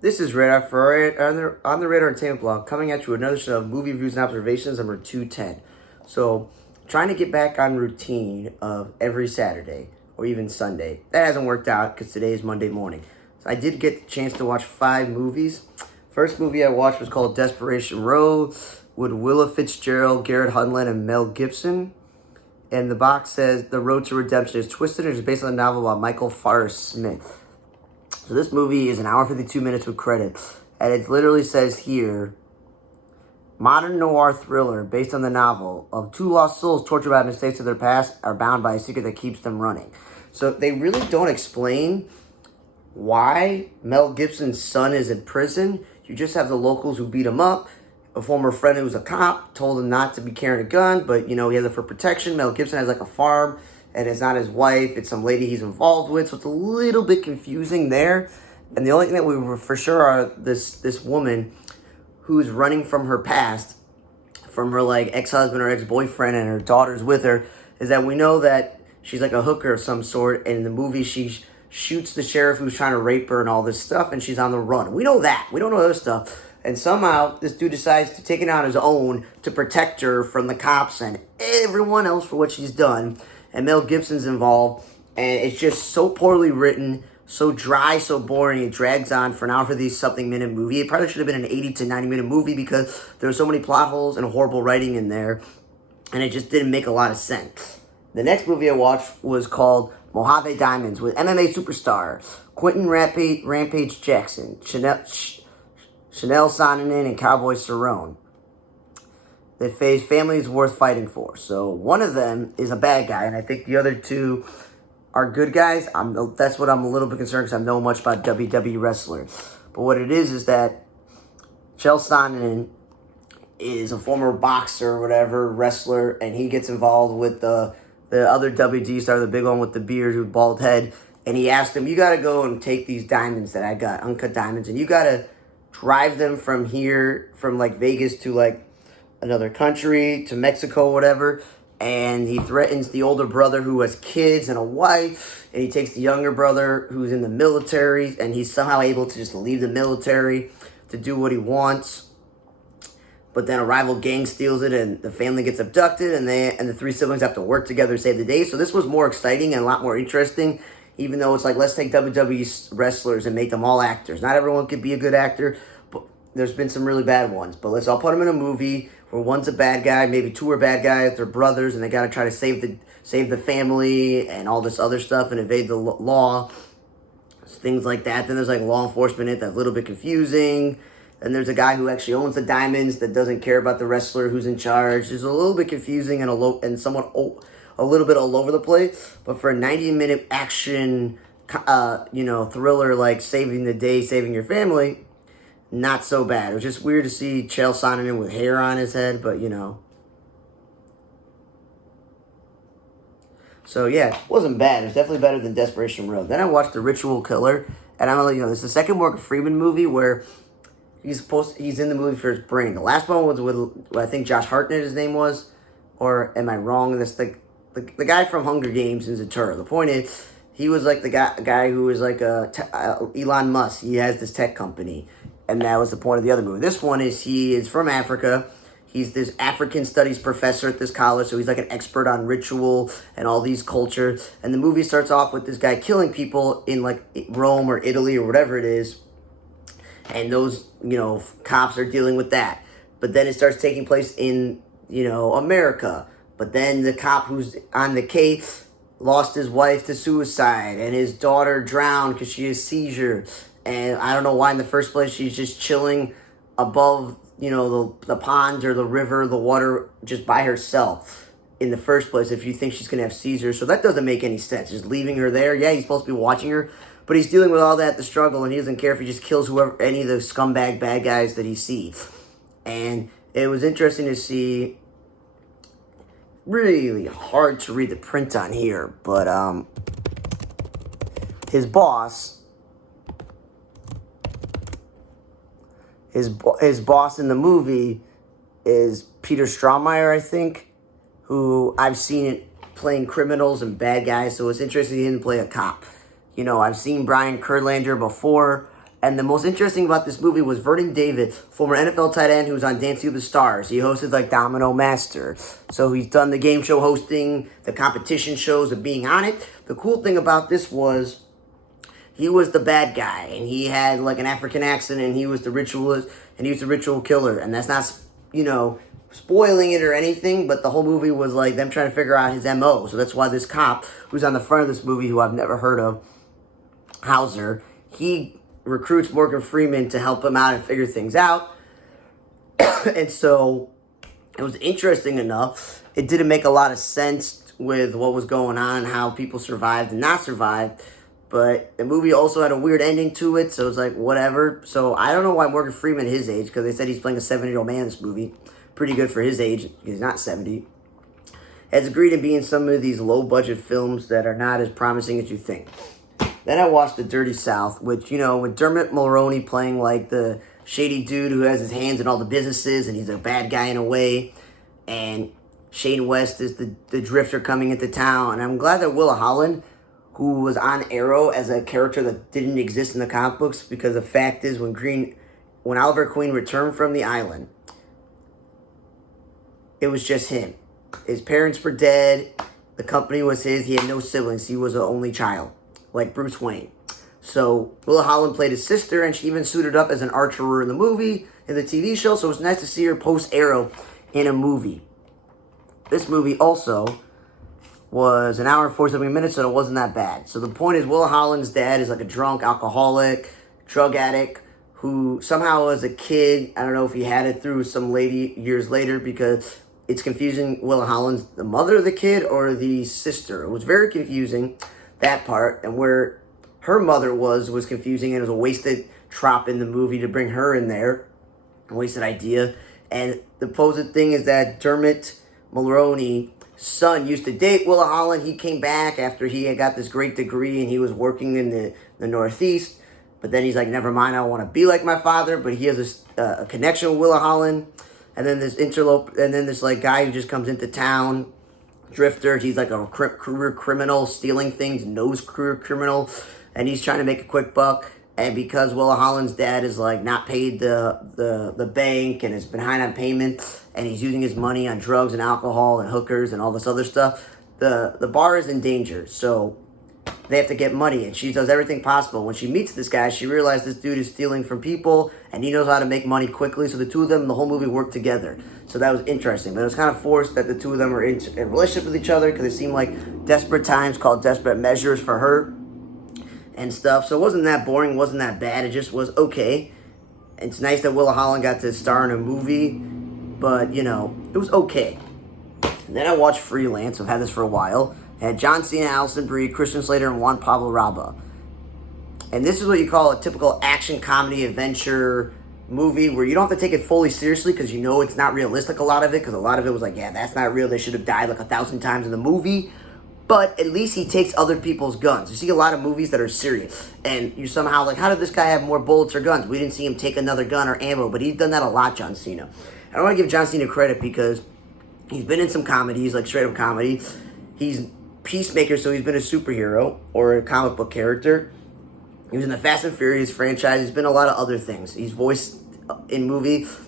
This is Radar for on the Radar Entertainment Blog, coming at you with another show of movie reviews and observations, number 210. So, trying to get back on routine of every Saturday or even Sunday. That hasn't worked out because today is Monday morning. So I did get the chance to watch 5 movies. First movie I watched was called Desperation Row with Willa Fitzgerald, Garrett Hedlund, and Mel Gibson. And the box says The Road to Redemption is twisted and is based on a novel by Michael Farris Smith. So this movie is an hour 52 minutes with credits. And it literally says here, modern noir thriller based on the novel of two lost souls tortured by mistakes of their past are bound by a secret that keeps them running. So they really don't explain why Mel Gibson's son is in prison. You just have the locals who beat him up. A former friend who was a cop told him not to be carrying a gun, but, he has it for protection. Mel Gibson has like a farm, and it's not his wife. It's some lady he's involved with, so it's a little bit confusing there. And the only thing that we were for sure are this woman who's running from her past, from her like ex-husband or ex-boyfriend, and her daughter's with her, is that we know that she's like a hooker of some sort, and in the movie she shoots the sheriff who's trying to rape her and all this stuff, and she's on the run. We know that. We don't know other stuff. And somehow this dude decides to take it on his own to protect her from the cops and everyone else for what she's done. And Mel Gibson's involved, and it's just so poorly written, so dry, so boring. It drags on for an hour for these something minute movie. It probably should have been an 80 to 90 minute movie because there were so many plot holes and horrible writing in there, and it just didn't make a lot of sense. The next movie I watched was called Mojave Diamonds with MMA superstar Quentin Rampage Jackson, Chanel Sonnen, and Cowboy Cerrone. They face families worth fighting for. So one of them is a bad guy, and I think the other two are good guys. That's what I'm a little bit concerned because I know much about WWE wrestlers. But what it is that Chael Sonnen is a former boxer or whatever, wrestler, and he gets involved with the other WD star, the big one with the beard, who bald head, and he asked him, you got to go and take these diamonds that I got, uncut diamonds, and you got to drive them from here, from like Vegas to like another country, to Mexico, whatever. And he threatens the older brother who has kids and a wife, and he takes the younger brother who's in the military, and he's somehow able to just leave the military to do what he wants. But then a rival gang steals it, and the family gets abducted, and the 3 siblings have to work together to save the day. So this was more exciting and a lot more interesting, even though it's like, let's take WWE wrestlers and make them all actors. Not everyone could be a good actor, but there's been some really bad ones. But let's all put them in a movie where one's a bad guy, maybe 2 are bad guys, they're brothers, and they got to try to save the family and all this other stuff and evade the law, things like that. Then there's like law enforcement in it that's a little bit confusing. And there's a guy who actually owns the diamonds that doesn't care about the wrestler who's in charge. It's a little bit confusing and somewhat a little bit all over the place. But for a 90-minute action, thriller like saving the day, saving your family, not so bad. It was just weird to see Chael Sonnen with hair on his head, but So yeah, it wasn't bad. It was definitely better than Desperation Row. Then I watched The Ritual Killer, and I'm gonna let you know, this is the second Morgan Freeman movie where he's in the movie for his brain. The last one was with, I think, Josh Hartnett, his name was, or am I wrong? That's the guy from Hunger Games and Zatura. The point is, he was like the guy who was like Elon Musk. He has this tech company, and that was the point of the other movie. This one is he is from Africa. He's this African studies professor at this college, so he's like an expert on ritual and all these cultures. And the movie starts off with this guy killing people in like Rome or Italy or whatever it is. And those, cops are dealing with that. But then it starts taking place in, America. But then the cop who's on the case lost his wife to suicide, and his daughter drowned because she has seizures. And I don't know why in the first place she's just chilling above, the ponds or the river, the water, just by herself in the first place if you think she's going to have seizures. So that doesn't make any sense. Just leaving her there. Yeah, he's supposed to be watching her. But he's dealing with all that, the struggle, and he doesn't care if he just kills any of the scumbag bad guys that he sees. And it was interesting to see, really hard to read the print on here, but his boss, his boss in the movie is Peter Straubmeyer, I think, who I've seen it playing criminals and bad guys, so it's interesting he didn't play a cop. I've seen Brian Kurlander before, And the most interesting about this movie was Vernon Davis, former NFL tight end who was on Dancing with the Stars. He hosted like Domino Master. So he's done the game show hosting, the competition shows, of being on it. The cool thing about this was he was the bad guy, and he had like an African accent, and he was the ritualist, and he was the ritual killer. And that's not, spoiling it or anything, but the whole movie was like them trying to figure out his MO. So that's why this cop, who's on the front of this movie, who I've never heard of, Hauser, he recruits Morgan Freeman to help him out and figure things out. And so it was interesting enough. It didn't make a lot of sense with what was going on, how people survived and not survived. But the movie also had a weird ending to it, so it's like, whatever. So I don't know why Morgan Freeman, his age, because they said he's playing a 70-year-old man in this movie. Pretty good for his age. He's not 70. Has agreed to be in some of these low-budget films that are not as promising as you think. Then I watched The Dirty South, which, with Dermot Mulroney playing like the shady dude who has his hands in all the businesses, and he's a bad guy in a way. And Shane West is the drifter coming into town. And I'm glad that Willa Holland, who was on Arrow as a character that didn't exist in the comic books, because the fact is when Oliver Queen returned from the island, it was just him. His parents were dead. The company was his. He had no siblings. He was an only child, like Bruce Wayne. So Willa Holland played his sister, and she even suited up as an archer in the movie, in the TV show. So it was nice to see her post-Arrow in a movie. This movie also was an hour and 47 minutes, so it wasn't that bad. So the point is, Willa Holland's dad is like a drunk, alcoholic, drug addict, who somehow as a kid, I don't know if he had it through some lady years later, because it's confusing. Willa Holland's the mother of the kid or the sister. It was very confusing, that part. And where her mother was confusing, and it was a wasted trop in the movie to bring her in there. A wasted idea. And the opposite thing is that Dermot Mulroney son used to date Willa Holland. He came back after he had got this great degree and he was working in the Northeast. But then he's like, never mind, I don't want to be like my father. But he has a connection with Willa Holland. And then this like guy who just comes into town, drifter. He's like a career criminal, stealing things, knows career criminal. And he's trying to make a quick buck. And because Willa Holland's dad is like not paid the bank and is behind on payments, and he's using his money on drugs and alcohol and hookers and all this other stuff, the bar is in danger. So they have to get money, and she does everything possible. When she meets this guy, she realizes this dude is stealing from people, and he knows how to make money quickly. So the two of them, the whole movie, work together. So that was interesting. But it was kind of forced that the two of them are in relationship with each other, because it seemed like desperate times called desperate measures for her and stuff. So it wasn't that boring, wasn't that bad. It just was okay. It's nice that Willa Holland got to star in a movie, but, it was okay. And then I watched Freelance. I've had this for a while. It had John Cena, Alison Brie, Christian Slater, and Juan Pablo Raba. And this is what you call a typical action, comedy, adventure movie where you don't have to take it fully seriously, because it's not realistic, a lot of it, because a lot of it was like, yeah, that's not real. They should have died like 1,000 times in the movie. But at least he takes other people's guns. You see a lot of movies that are serious, and you somehow like, how did this guy have more bullets or guns? We didn't see him take another gun or ammo, but he's done that a lot, John Cena. I don't want to give John Cena credit because he's been in some comedies, like straight up comedy. He's Peacemaker, so he's been a superhero or a comic book character. He was in the Fast and Furious franchise. He's been a lot of other things. He's voiced in movies.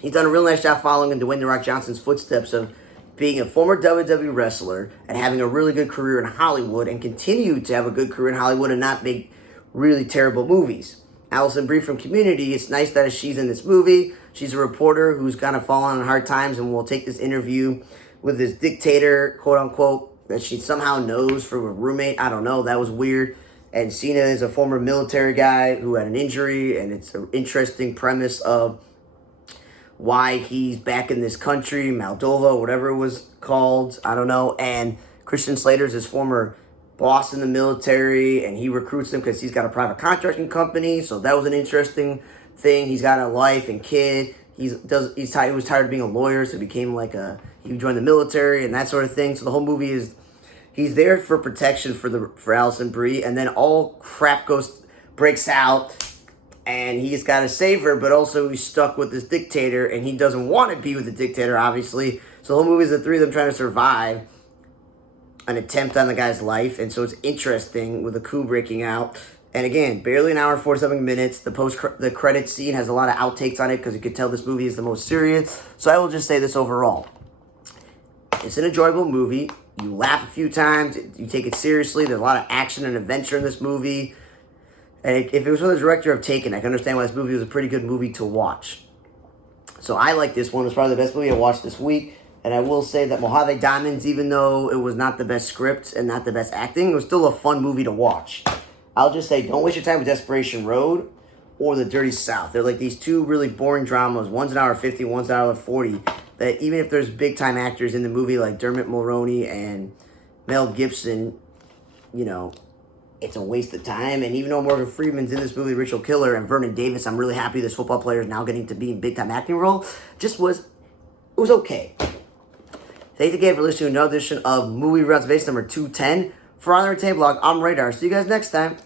He's done a real nice job following in Dwayne "The Rock" Johnson's footsteps of being a former WWE wrestler and having a really good career in Hollywood, and continue to have a good career in Hollywood and not make really terrible movies. Alison Brie from Community, it's nice that she's in this movie. She's a reporter who's kind of fallen on hard times and will take this interview with this dictator, quote unquote, that she somehow knows from a roommate. I don't know, that was weird. And Cena is a former military guy who had an injury, and it's an interesting premise of why he's back in this country, Moldova, whatever it was called, I don't know. And Christian Slater's his former boss in the military, and he recruits him because he's got a private contracting company. So that was an interesting thing. He's got a wife and kid. He was tired of being a lawyer, so he joined the military and that sort of thing. So the whole movie is he's there for protection for Alison Brie, and then all crap breaks out. And he's got to save her, but also he's stuck with this dictator, and he doesn't want to be with the dictator, obviously. So the whole movie is the three of them trying to survive an attempt on the guy's life. And so it's interesting with a coup breaking out And again, barely an hour and 47 minutes. The credit scene has a lot of outtakes on it because you could tell this movie is the most serious. So I will just say this overall. It's an enjoyable movie. You laugh a few times. You take it seriously. There's a lot of action and adventure in this movie. And if it was from the director of Taken, I can understand why this movie was a pretty good movie to watch. So I like this one. It was probably the best movie I watched this week. And I will say that Mojave Diamonds, even though it was not the best script and not the best acting, it was still a fun movie to watch. I'll just say, don't waste your time with Desperation Road or The Dirty South. They're like these two really boring dramas. One's an hour 50, one's an hour 40. That even if there's big-time actors in the movie like Dermot Mulroney and Mel Gibson, you know, it's a waste of time. And even though Morgan Freeman's in this movie, Rachel Killer, and Vernon Davis, I'm really happy this football player is now getting to be in big-time acting role. It was okay. Thank you again for listening to another edition of Movie Observations number 210. For On the Entertainment Blog, I'm Radar. See you guys next time.